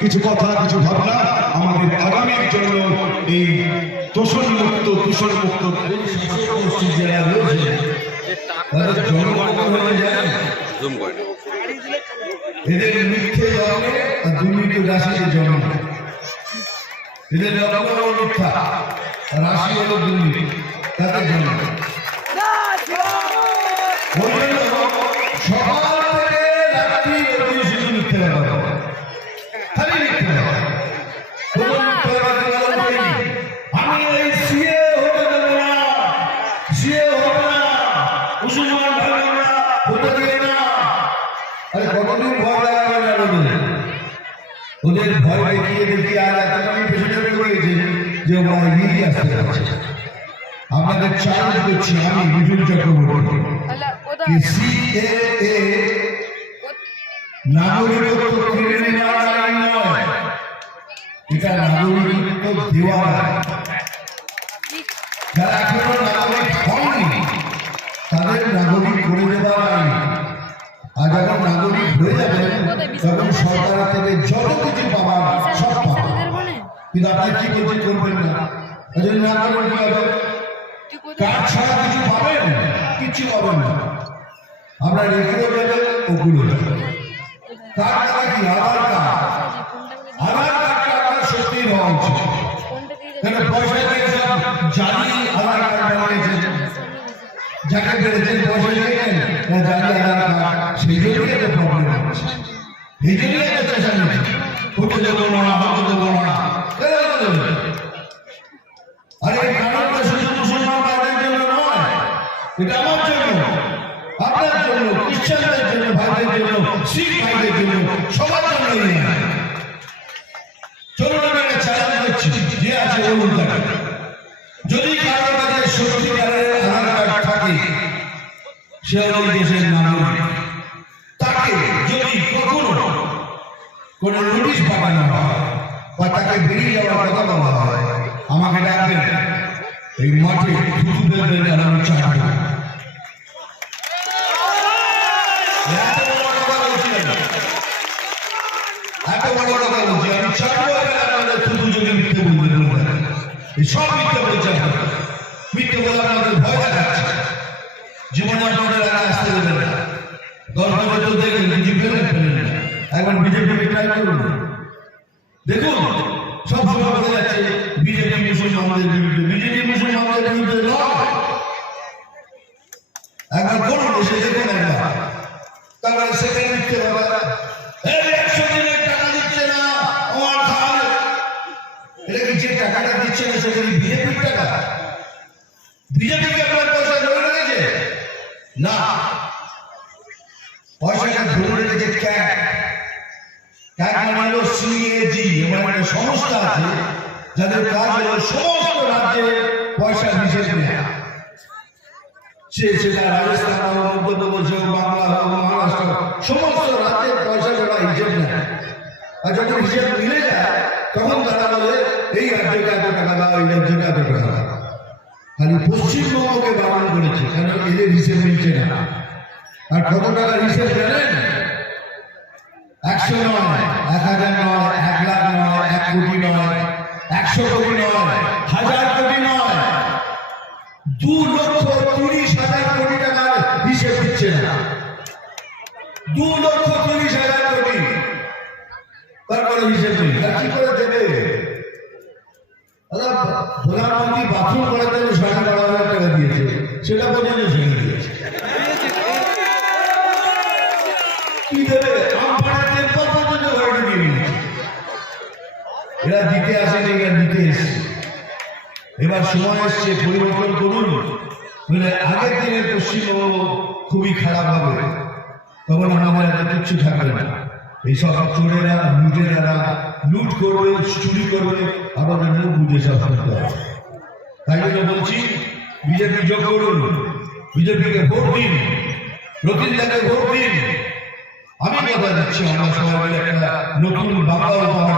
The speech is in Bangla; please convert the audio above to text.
কিছু কথা কিছু ভাবনা আমাদের আগামীর জন্য এই দূষণ মুক্ত যারা রয়েছে তাদের জনগণ হয়ে যায় এদের মিথ্যে জন্মে আর দুর্নীতি রাশিতে জন্মে এদের জন্ম হলো মিথ্যা রাশি হলো দুর্নীতি তাদের জন্ম সকাল থেকে রাত্রি অবধি শুধু মিথ্যে কথা খালি মিথ্যে আমি এই সিএ হতে দেবো না, সিএ হবে না, মুসলমান ভাবে না, হতে দেবে না। আরে কতদিন ভয় লাগাবে না ওদের ভয় দেখিয়ে আর এতটাই পেছনে রয়েছে যে ওরা এগিয়ে আসতে পারছে। আপনাদের চ্যালেঞ্জ করছি আমি মিঠুন চক্রবর্তী, সিএএ নাগরিকত্ব কেড়ে নেওয়ার আইন নয়, এটা নাগরিকত্ব দেওয়া। যারা এখনো নাগরিক হয়নি তাদের নাগরিক করে দেওয়া আইন। আর যখন নাগরিক হয়ে যাবে তখন সরকার থেকে যত কিছু পাওয়ার সব পাবেন, কিন্তু আপনি কি করবেন না, যদি না করেন কি হবে? কার্ড ছাড়া কিছু পাবেন, কিছু পাবেন না। আমরা রেখে দেবেন ওগুলো কার্ড কি আধার কার্ড, আধার কার্ডটা আপনার সত্যি হওয়া উচিত। কেন পয়সা দিয়ে সব জালি আধার কার্ড বানিয়েছে, যাকে পেরেছেন পয়সা দিয়েছেন জালি আধার কার্ড, সেই জন্যই একটা প্রবলেম হচ্ছে। এই জন্যই একটা চেষ্টা নিচ্ছে হতে দেবো না, হতে দেবো না। আরে এই কারণটা শুধু মুসলমান ভাইদের জন্য নয়, এটা আমার জন্য, আপনার জন্য, খ্রিস্টানদের জন্য, ভাইদের জন্য, শিখ ভাইদের জন্য, সবার জন্য। চলুন আমি একটা চ্যালেঞ্জ করছি, যে আছে বলুন তাকে, যদি কারোর কাছে সত্যিকারের আধার কার্ড থাকে সে ওই দেশের নাগরিক, তাকে যদি কখনো কোন নোটিশ পাঠানো হয় বা তাকে বেরিয়ে যাওয়ার কথা বলা হয়, আমাকে ডাকবেন, এই মাঠে থুতু দেবেন আর আমি চাটব। এত বড় কথা বলছি আমি চাটবো। আপনাদের থুতু যদি মিথ্যে বলতে বলবেন, এই সব মিথ্যে বলছে, মিথ্যে বলে আপনাদের ভয় দেখাচ্ছে, জীবনে আপনাদের আগে আসতে দেবেন না। 10 বছর দেখবেন কিছু ফেলেন না, এখন বিজেপি ট্রাই করুন, দেখুন সব সময় বলে যাচ্ছে বিজেপি মুসলমানদের বিরুদ্ধে, বিজেপি মুসলমানদের বিরুদ্ধে নয়। একবার কোন দেশে দেখুন একবার, তারপরে সেখানে মিথ্যে ব্যাপার, 100 দিনের টাকা দিচ্ছে না আমার খাল, এটা কি যে টাকাটা দিচ্ছে না সেটা কি বিজেপির টাকা? বিজেপিকে আপনার পয়সা ধরে রেখেছে না, পয়সাটা ধরে রেখেছে ক্যাট। ক্যাট মানে হলো সিএজি, এমন একটা সংস্থা আছে যাদের কাজ হলো সমস্ত রাজ্যে পয়সা হিসেব নেওয়া। সেটা রাজস্থান হোক, মধ্যপ্রদেশ হোক, বাংলা হোক, মহারাষ্ট্র, সমস্ত রাজ্যের পয়সা ওরা হিসেব নেয়। আর যখন হিসেব মিলে যায় তখন তারা বলে এই রাজ্যকে এত টাকা দাও, এই রাজ্যকে এত টাকা দাও। খালি পশ্চিমবঙ্গকে বারণ করেছে, কেন এদের হিসেব মিলছে না। আর কত টাকার হিসেব জানেন? 100 নয়, 1000 নয়, 1 লাখ নয়, 1 কোটি নয়, 100 কোটি নয়, 1000 কোটি নয়, 2,30,000 কোটি টাকার হিসেব দিচ্ছে না। 2,30,000 কোটি, তারপরে হিসেব নেই, কি করে দেবে? প্রধানমন্ত্রী বাথরুম করার জন্য 12,500 টাকা দিয়েছে, সেটা পর্যন্ত ছেড়ে দিয়েছে। কি দেবে? এরা দিতে আসেনি, এরা দিতে এসছে। এবার সময় এসছে পরিবর্তন করুন, আগের দিনের পশ্চিমবঙ্গ খুবই খারাপ হবে, তখন আমাদের কিচ্ছু থাকবে না। এইসব চোরেরা লুটেরা লুট করবে, চুরি করবে, আমাদের মুখ বুঝে সব করতে হবে। তাই জন্য বলছি বিজেপি যোগ করুন, বিজেপিকে ভোট দিন, রতিনদাকে ভোট দিন। আমি কথা দিচ্ছি আমরা সবাই একটা নতুন বাংলা উপহার